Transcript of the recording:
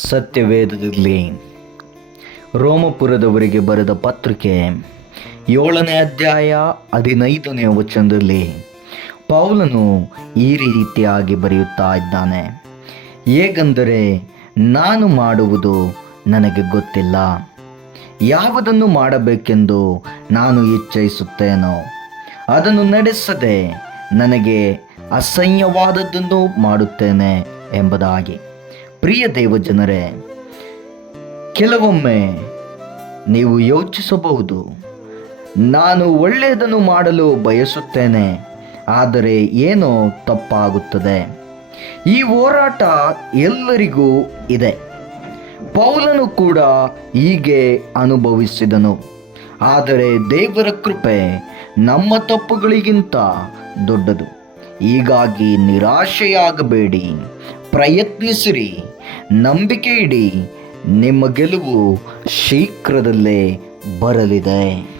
ಸತ್ಯವೇದದಲ್ಲಿ ರೋಮಪುರದವರಿಗೆ ಬರೆದ ಪತ್ರಿಕೆ ಏಳನೇ ಅಧ್ಯಾಯ ಹದಿನೈದನೇ ವಚನದಲ್ಲಿ ಪೌಲನು ಈ ರೀತಿಯಾಗಿ ಬರೆಯುತ್ತಾ ಇದ್ದಾನೆ, ಹೇಗೆಂದರೆ ನಾನು ಮಾಡುವುದು ನನಗೆ ಗೊತ್ತಿಲ್ಲ, ಯಾವುದನ್ನು ಮಾಡಬೇಕೆಂದು ನಾನು ಇಚ್ಛಿಸುತ್ತೇನೋ ಅದನ್ನು ನಡೆಸದೆ ನನಗೆ ಅಸಹ್ಯವಾದದ್ದನ್ನು ಮಾಡುತ್ತೇನೆ ಎಂಬುದಾಗಿ. ಪ್ರಿಯ ದೇವಜನರೇ, ಕೆಲವೊಮ್ಮೆ ನೀವು ಯೋಚಿಸಬಹುದು, ನಾನು ಒಳ್ಳೆಯದನ್ನು ಮಾಡಲು ಬಯಸುತ್ತೇನೆ, ಆದರೆ ಏನೋ ತಪ್ಪಾಗುತ್ತದೆ. ಈ ಹೋರಾಟ ಎಲ್ಲರಿಗೂ ಇದೆ. ಪೌಲನು ಕೂಡ ಹೀಗೆ ಅನುಭವಿಸಿದನು. ಆದರೆ ದೇವರ ಕೃಪೆ ನಮ್ಮ ತಪ್ಪುಗಳಿಗಿಂತ ದೊಡ್ಡದು. ಹೀಗಾಗಿ ನಿರಾಶೆಯಾಗಬೇಡಿ, ಪ್ರಯತ್ನಿಸಿರಿ. ನಂಬಿಕೆ ಇಡಿ ನಿಮ್ಮ ಗೆಲುವು ಶೀಘ್ರದಲ್ಲೇ ಬರಲಿದೆ.